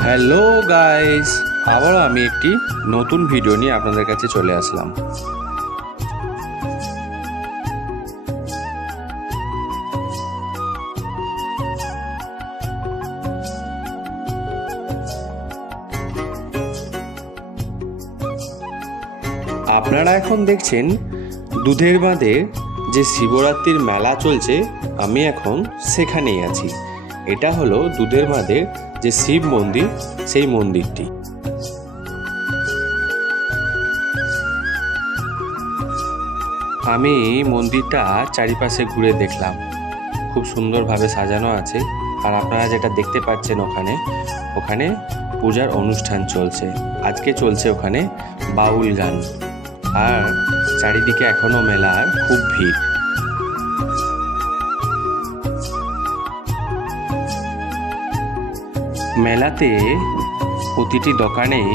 Hello guys আবারও আমি একটি নতুন ভিডিও নিয়ে আপনাদের কাছে চলে আসলাম। আপনারা এখন দেখছেন দুধের বাঁধে যে শিবরাত্রির মেলা চলছে আমি এখন সেখানেই আছি। এটা হলো দুধের বাঁধের যে শিব মন্দির, সেই মন্দিরটি। আমি মন্দিরটা চারিপাশে ঘুরে দেখলাম। খুব সুন্দরভাবে সাজানো আছে। আর আপনারা যেটা দেখতে পাচ্ছেন ওখানে ওখানে পূজার অনুষ্ঠান চলছে। আজকে চলছে ওখানে বাউল গান। আর চারিদিকে এখনও মেলার খুব ভিড়। মেলাতে প্রতিটি দোকানেই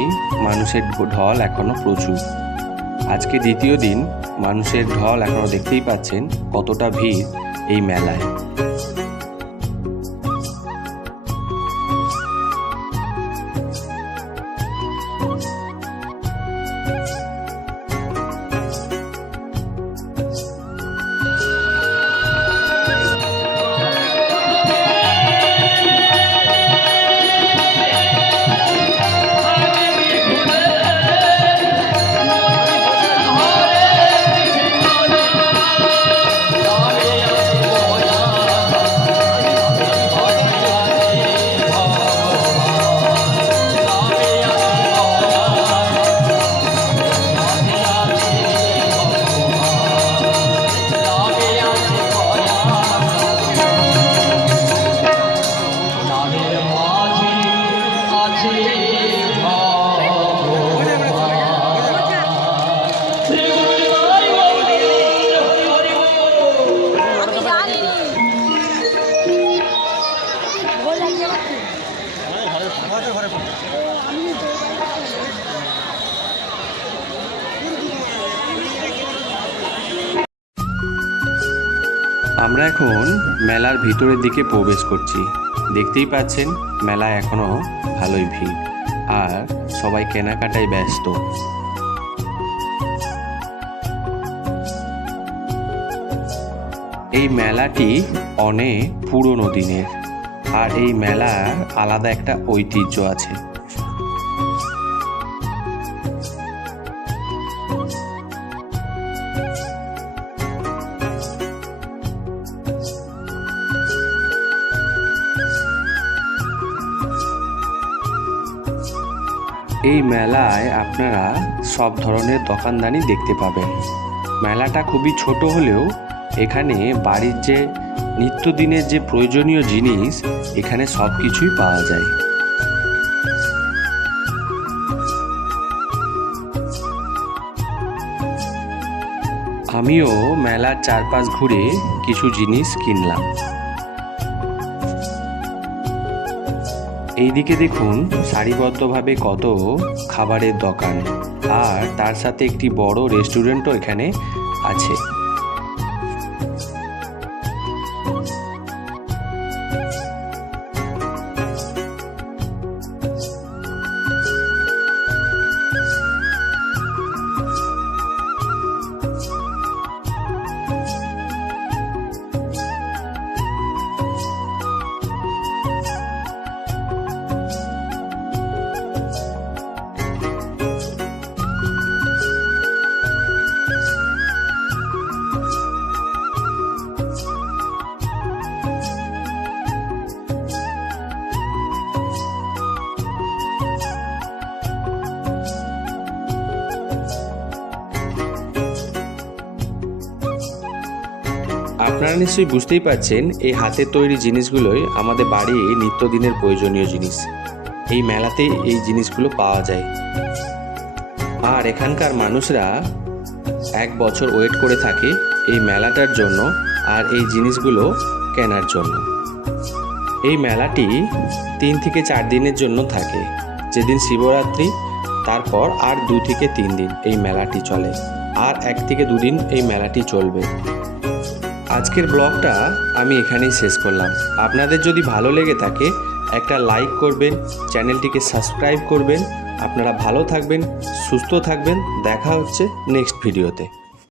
মানুষের ঢল এখনও প্রচুর। আজকে দ্বিতীয় দিন, মানুষের ঢল এখনও দেখতেই পাচ্ছেন কতটা ভিড় এই মেলায়। আমরা এখন মেলার ভিতরের দিকে প্রবেশ করছি। দেখতেই পাচ্ছেন, মেলা এখনও ভালোই ভিড়। আর সবাই কেনাকাটায় ব্যস্ত। এই মেলাটি অনেক পুরনো দিনের। আর এই মেলার আলাদা একটা ঐতিহ্য আছে। এই মেলায় আপনারা সব ধরনের দোকানদানি দেখতে পাবেন। মেলাটা খুবই ছোট হলেও এখানে বাড়ির যে নিত্যদিনের যে প্রয়োজনীয় জিনিস, এখানে সব কিছুই পাওয়া যায়। আমিও মেলার চারপাশ ঘুরে কিছু জিনিস কিনলাম। এইদিকে দেখুন সারিবদ্ধভাবে কত খাবারের দোকান। আর তার সাথে একটি বড় রেস্টুরেন্টও এখানে আছে। আপনারা নিশ্চয়ই বুঝতেই পারছেন, এই হাতের তৈরি জিনিসগুলোই আমাদের বাড়ি নিত্যদিনের প্রয়োজনীয় জিনিস। এই মেলাতে এই জিনিসগুলো পাওয়া যায়। আর এখানকার মানুষরা এক বছর ওয়েট করে থাকে এই মেলাটার জন্য আর এই জিনিসগুলো কেনার জন্য। এই মেলাটি তিন থেকে চার দিনের জন্য থাকে। যেদিন শিবরাত্রি, তারপর আর দু থেকে তিন দিন এই মেলাটি চলে। আর এক থেকে দুদিন এই মেলাটি চলবে। আজকের ব্লগটা আমি এখানেই শেষ করলাম। আপনাদের যদি ভালো লেগে থাকে, একটা লাইক করবেন, চ্যানেলটিকে সাবস্ক্রাইব করবেন। আপনারা ভালো থাকবেন, সুস্থ থাকবেন। দেখা হচ্ছে নেক্সট ভিডিওতে